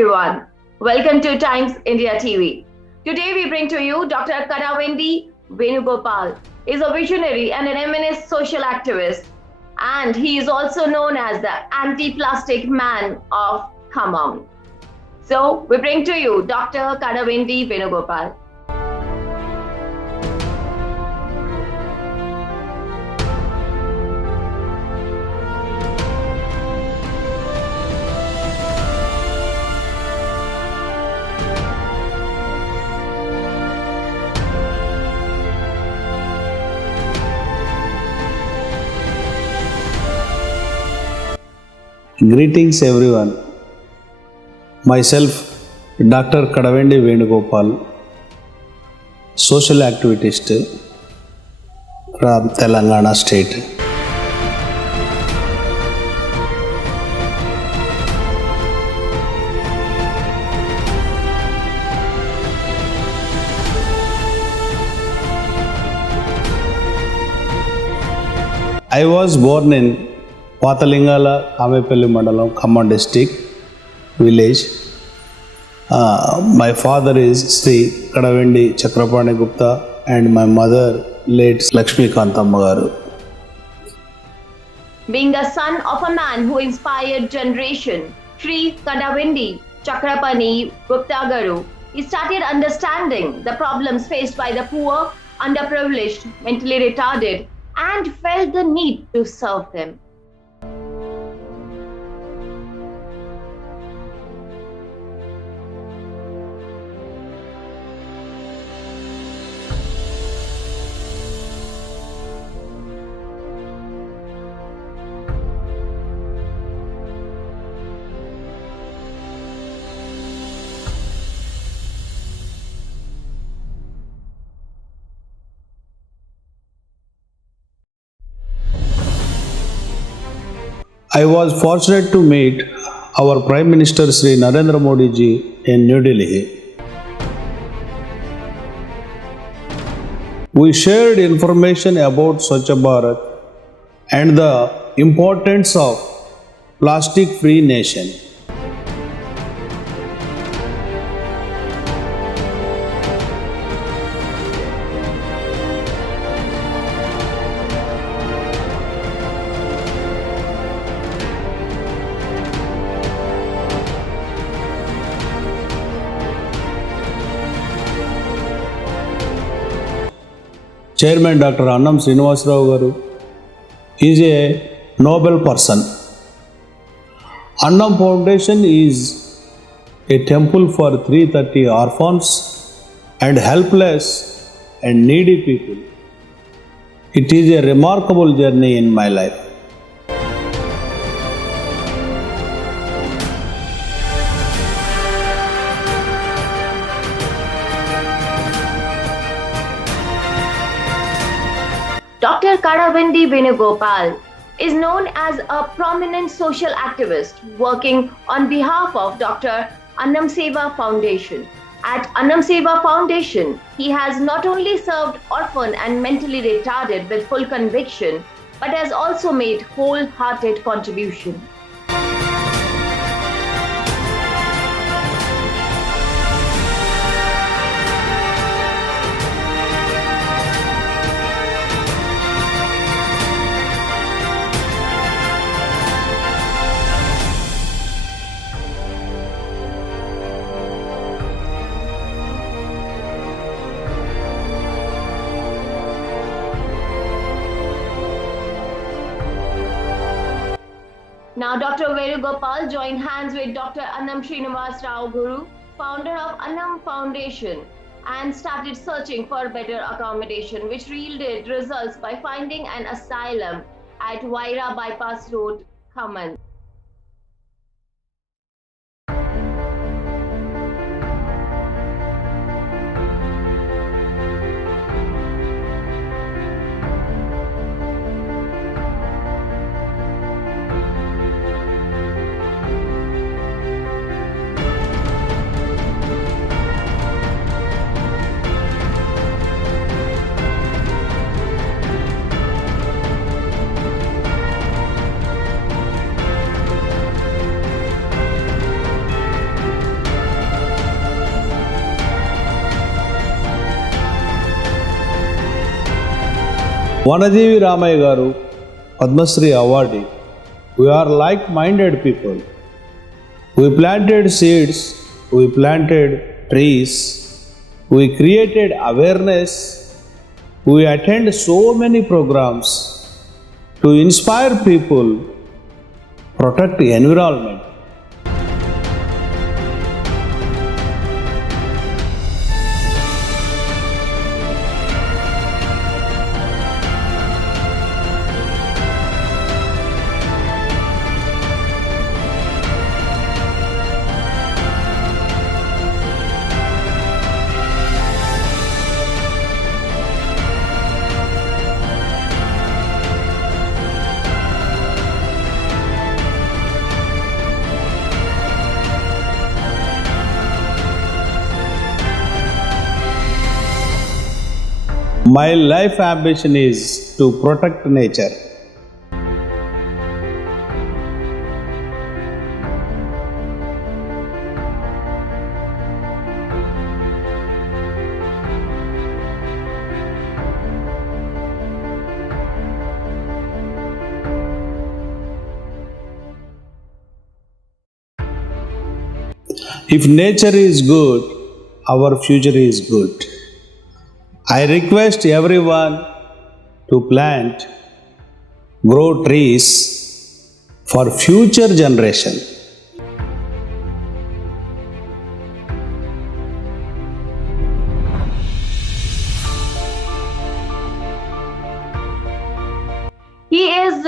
everyone. Welcome to Times India TV. Today we bring to you Dr. Kadavendi Venugopal. He is a visionary and an eminent social activist, and he is also known as the anti-plastic man of Khammam. So we bring to you Dr. Kadavendi Venugopal. Greetings everyone. Myself, Dr. Kadavendi Venugopal, social activist from Telangana state. I was born in Patalingala, Amepalli Mandalam, Khammam district, village. My father is Sri Kadavendi Chakrapani Gupta and my mother late Lakshmi Kantamma garu. Being a son of a man who inspired generation, Sri Kadavendi Chakrapani Gupta Garu, he started understanding the problems faced by the poor, underprivileged, mentally retarded, and felt the need to serve them. I was fortunate to meet our Prime Minister Sri Narendra Modi ji in New Delhi. We shared information about Swachh Bharat and the importance of plastic-free nation. Chairman Dr. Annam Srinivasarao garu is a noble person. Annam Foundation is a temple for 330 orphans and helpless and needy people. It is a remarkable journey in my life. Dr. Kadavendi Venugopal is known as a prominent social activist working on behalf of Dr. Annam Seva Foundation. At Annam Seva Foundation, he has not only served orphan and mentally retarded with full conviction, but has also made wholehearted contribution. Now, Dr. Venugopal joined hands with Dr. Annam Srinivasarao Guru, founder of Annam Foundation, and started searching for better accommodation, which yielded results by finding an asylum at Vaira Bypass Road, Khammam. Vanajeevi Ramaya Garu, Padma Shri awardee. We are like-minded people. We planted seeds, we planted trees, we created awareness, we attend so many programs to inspire people, protect the environment. My life ambition is to protect nature. If nature is good, our future is good. I request everyone to plant, grow trees for future generation. He is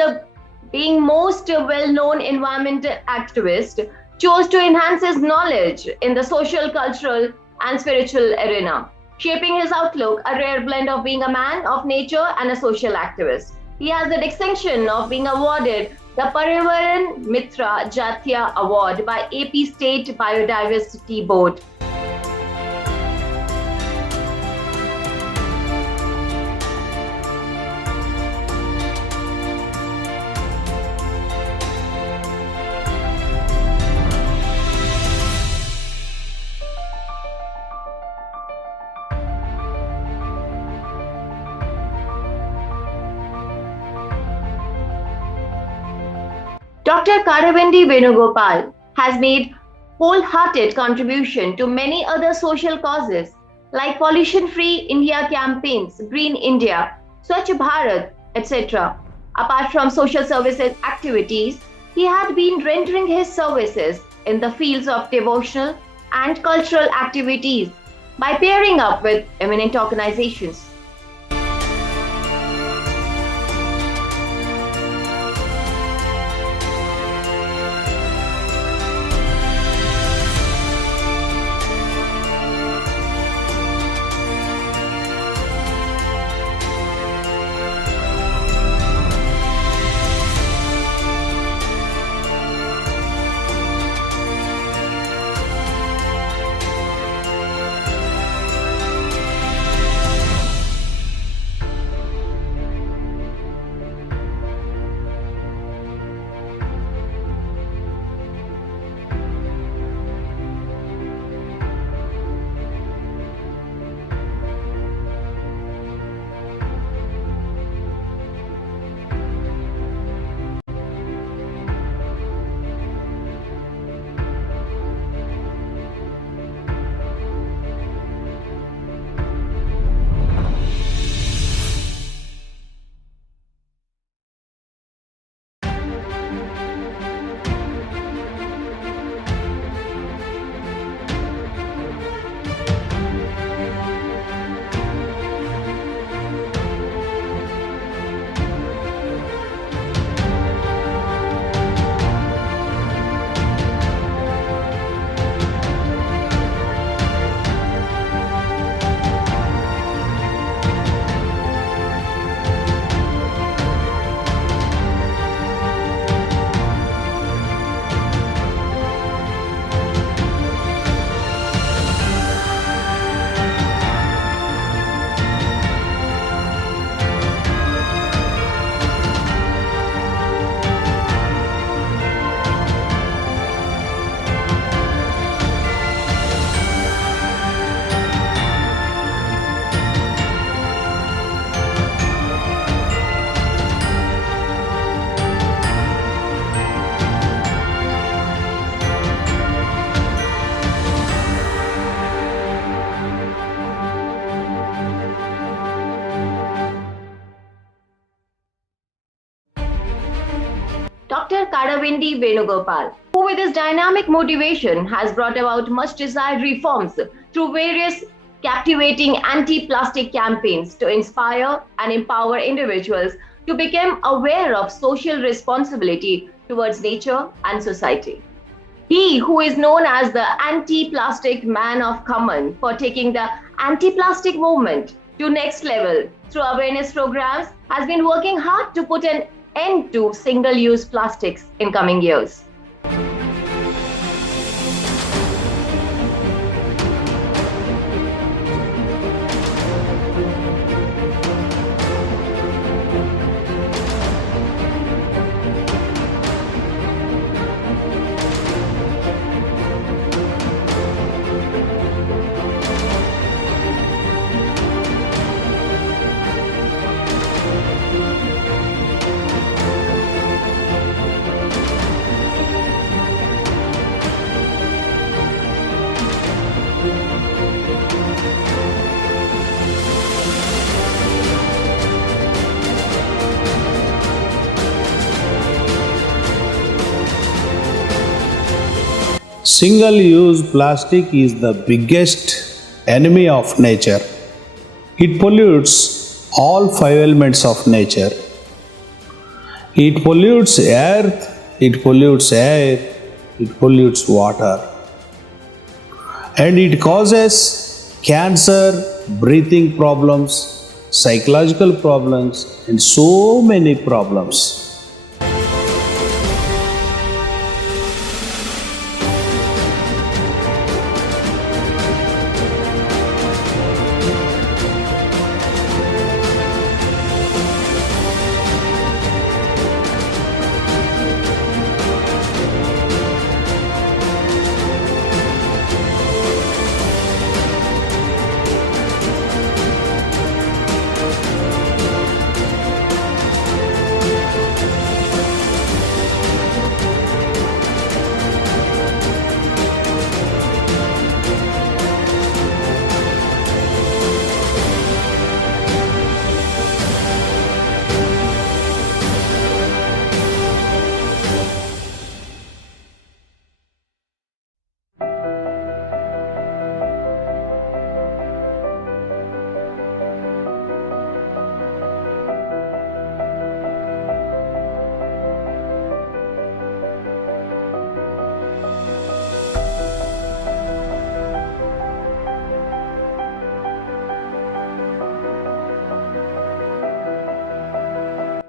being most well-known environmental activist, chose to enhance his knowledge in the social, cultural, and spiritual arena, shaping his outlook, a rare blend of being a man of nature and a social activist. He has the distinction of being awarded the Parivaran Mitra Jatiya Award by AP State Biodiversity Board. Dr. Kadavendi Venugopal has made wholehearted contribution to many other social causes like Pollution-Free India campaigns, Green India, Swachh Bharat, etc. Apart from social services activities, he had been rendering his services in the fields of devotional and cultural activities by pairing up with eminent organizations. Kadavindi Venugopal, who with his dynamic motivation has brought about much desired reforms through various captivating anti-plastic campaigns to inspire and empower individuals to become aware of social responsibility towards nature and society. He who is known as the anti-plastic man of Khammam for taking the anti-plastic movement to next level through awareness programs has been working hard to put an end to single-use plastics in coming years. Single use plastic is the biggest enemy of nature. It pollutes all five elements of nature. It pollutes earth, it pollutes air, it pollutes water. And it causes cancer, breathing problems, psychological problems, and so many problems.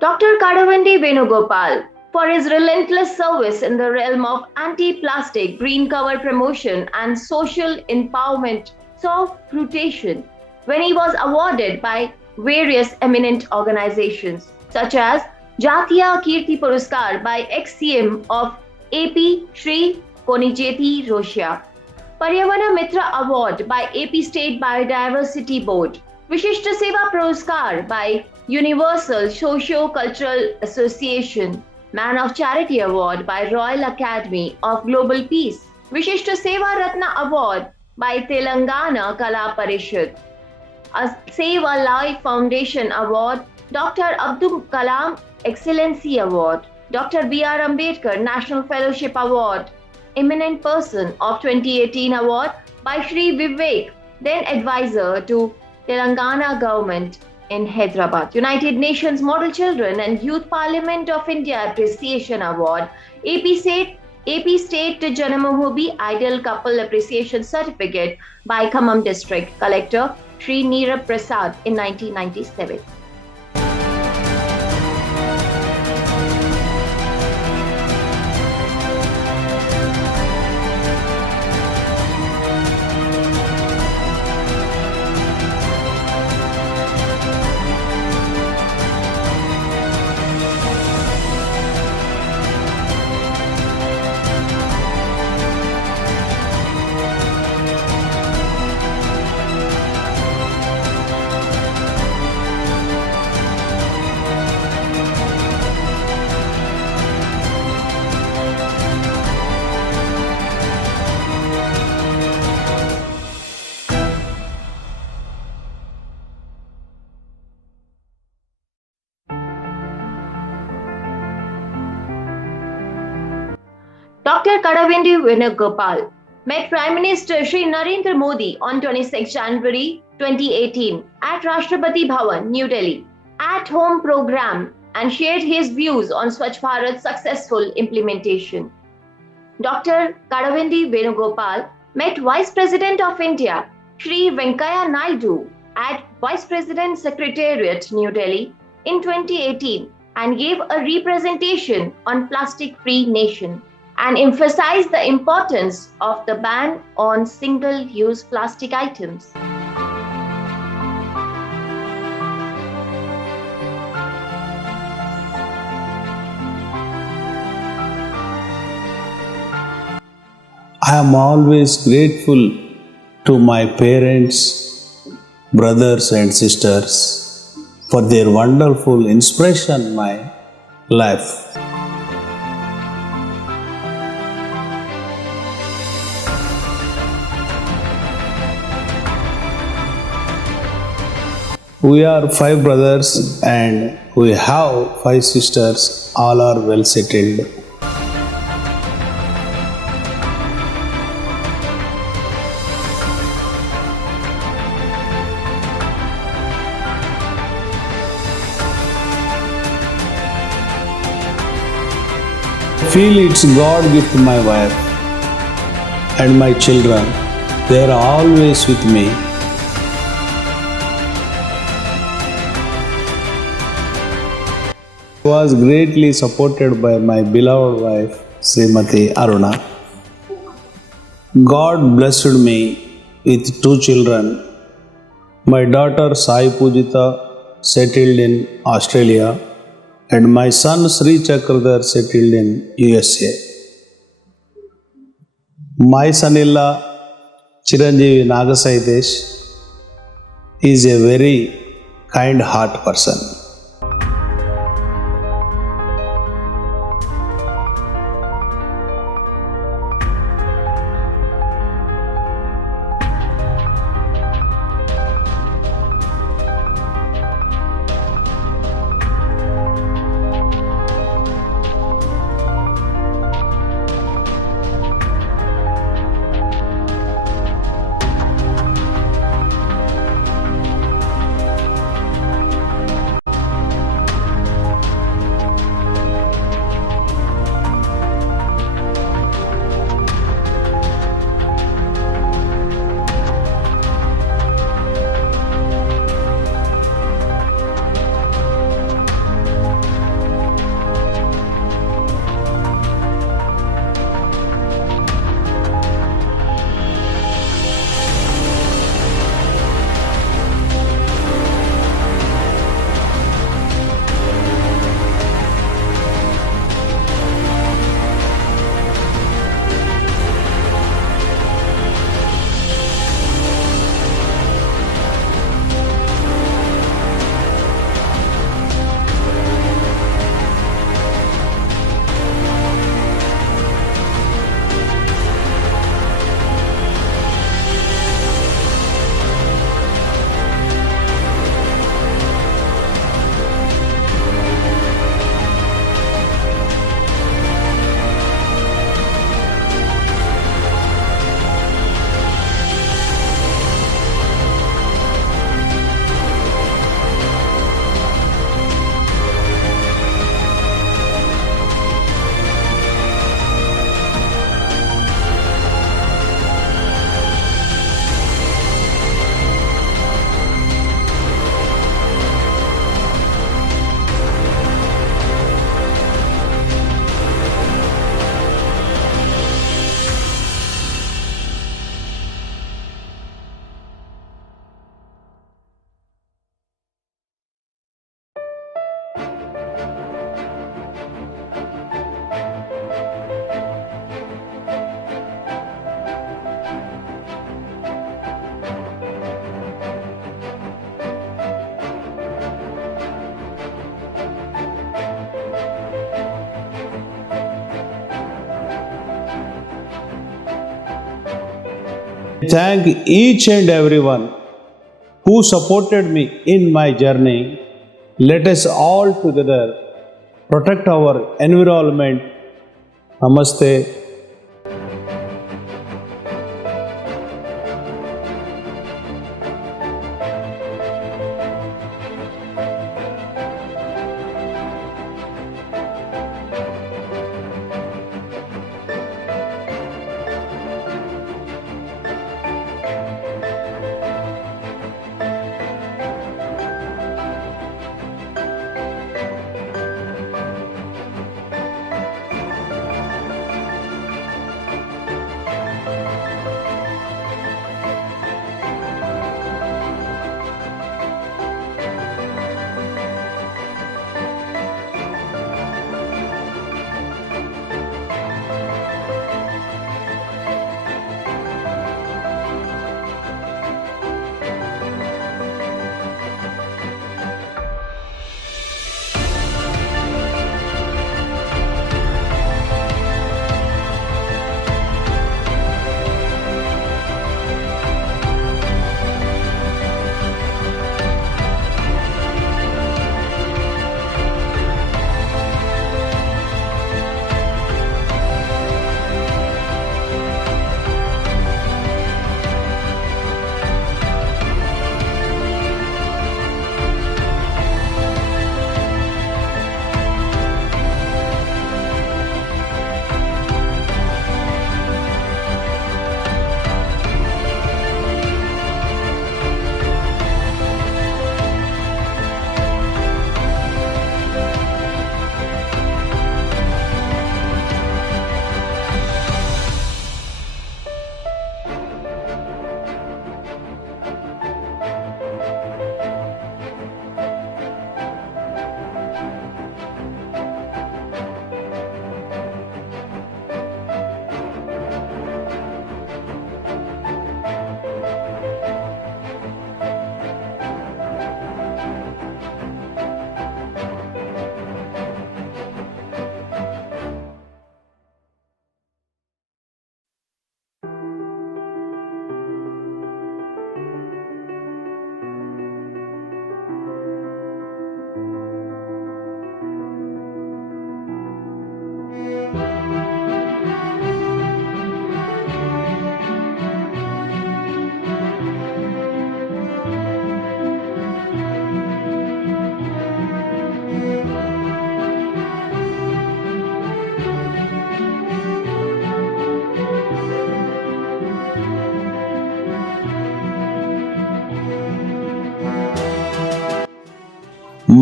Dr. Kadavindi Venugopal, for his relentless service in the realm of anti-plastic, green cover promotion and social empowerment, saw fruition when he was awarded by various eminent organizations such as Jatiya Kirti Puruskar by ex-CM of AP Shri Konijeti Roshia, Paryavana Mitra Award by AP State Biodiversity Board, Vishishta Seva Puruskar by Universal Socio-Cultural Association, Man of Charity Award by Royal Academy of Global Peace, Vishishta Seva Ratna Award by Telangana Kala Parishad, a Save a Life Foundation Award, Dr. Abdul Kalam Excellency Award, Dr. B.R. Ambedkar National Fellowship Award, Eminent Person of 2018 Award by Shri Vivek, then advisor to Telangana government in Hyderabad, United Nations Model Children and Youth Parliament of India Appreciation Award, AP State Janamabhoomi Ideal Couple Appreciation Certificate by Khammam District Collector Shri Neerab Prasad in 1997. Dr. Kadavindi Venugopal met Prime Minister Shri Narendra Modi on 26 January 2018 at Rashtrapati Bhavan, New Delhi, at home program, and shared his views on Swachh Bharat's successful implementation. Dr. Kadavindi Venugopal met Vice President of India Shri Venkaiah Naidu at Vice President Secretariat, New Delhi in 2018 and gave a representation on plastic-free nation and emphasized the importance of the ban on single-use plastic items. I am always grateful to my parents, brothers and sisters for their wonderful inspiration in my life. We are 5 brothers and we have 5 sisters, all are well settled. I feel it's God gift to my wife and my children. They are always with me. I was greatly supported by my beloved wife, Srimati Aruna. God blessed me with 2 children. My daughter Sai Pujita settled in Australia and my son Sri Chakradhar settled in USA. My son-in-law Chiranjeevi Nagasaitesh is a very kind heart person. Thank each and everyone who supported me in my journey. Let us all together protect our environment. Namaste.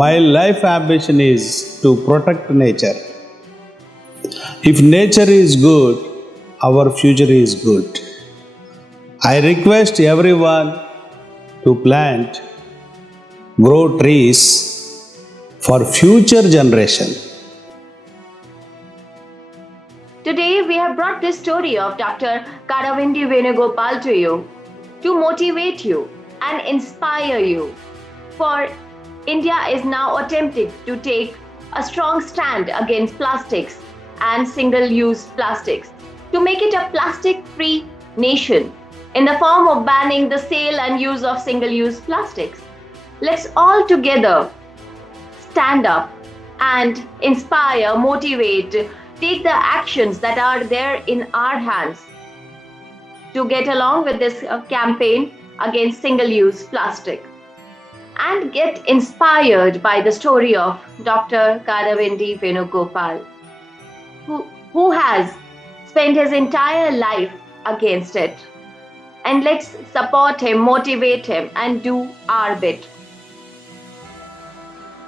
My life ambition is to protect nature. If nature is good, our future is good. I request everyone to plant, grow trees for future generation. Today, we have brought this story of Dr. Kadavindi Venugopal to you to motivate you and inspire you. For India is now attempting to take a strong stand against plastics and single-use plastics to make it a plastic-free nation in the form of banning the sale and use of single-use plastics. Let's all together stand up and inspire, motivate, take the actions that are there in our hands to get along with this campaign against single-use plastic and get inspired by the story of Dr. Kadavindi Venugopal, who has spent his entire life against it. And let's support him, motivate him, and do our bit.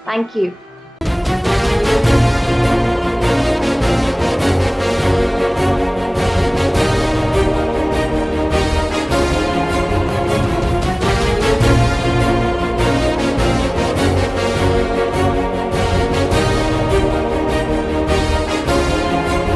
Thank you.